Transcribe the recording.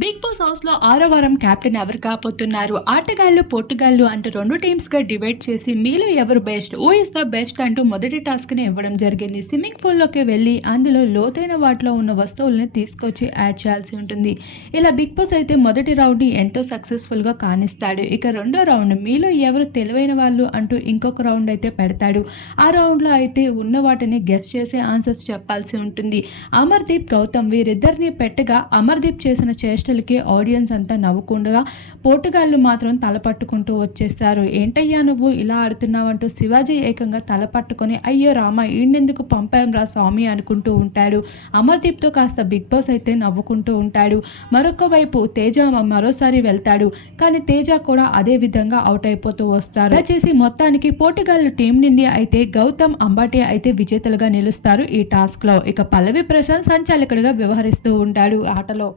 Big boss house లో 6వ వారం కెప్టెన్ ఎవరు కాబోతున్నారు? ఆటగాళ్లు పోర్టుగాళ్లు అంటూ 2 టీమ్స్ గా డివైడ్ చేసి మీలో ఎవరు best, who is the best అంటూ మొదటి టాస్క్ ని ఇవ్వడం జరిగింది. స్విమ్మింగ్ పూల్ లోకి వెళ్లి అందులో లోతైన వాటిలో ఉన్న వస్తువుల్ని తీసుకొచ్చి యాడ్ చేయాల్సి ఉంటుంది. ఇలా బిగ్ బాస్ అయితే మొదటి రౌండ్ ని ఎంతో సక్సెస్ఫుల్ గా కానిస్తాడు. ఇక రెండో రౌండ్ మీలో ఎవరు తెలివైన వాళ్ళు అంటూ ఇంకొక రౌండ్ అయితే పెడతాడు. ఆ రౌండ్ లో అయితే ఉన్న వాటిని గెస్ చేసి ఆన్సర్స్ చెప్పాల్సి ఉంటుంది. అమర్దీప్, గౌతమ్ వీరిద్దరిని పెట్టగా అమర్దీప్ చేసిన చేష్టలకి ఆడియన్స్ అంతా నవ్వుకుండగా పోటుగాళ్ళు మాత్రం తలపట్టుకుంటూ వచ్చేసారు. ఏంటయ్యా నువ్వు ఇలా ఆడుతున్నావంటూ శివాజీ ఏకంగా తలపట్టుకొని అయ్యో రామ ఈయనెందుకు పంపాం రా స్వామి అనుకుంటూ ఉంటాడు. అమర్దీప్తో కాస్త బిగ్ బాస్ అయితే నవ్వుకుంటూ ఉంటాడు. మరొక వైపు తేజ మరోసారి వెళ్తాడు. కానీ తేజ కూడా అదే విధంగా అవుట్ అయిపోతూ వస్తారు. అలా చేసి మొత్తానికి పోటుగాళ్ళు టీం నుండి అయితే గౌతమ్, అంబాటి అయితే విజేతలుగా నిలుస్తారు ఈ టాస్క్ లో. ఇక పల్లవి ప్రశాంత్ సంచాలకుడిగా వ్యవహరిస్తూ ఉంటాడు ఆటలో.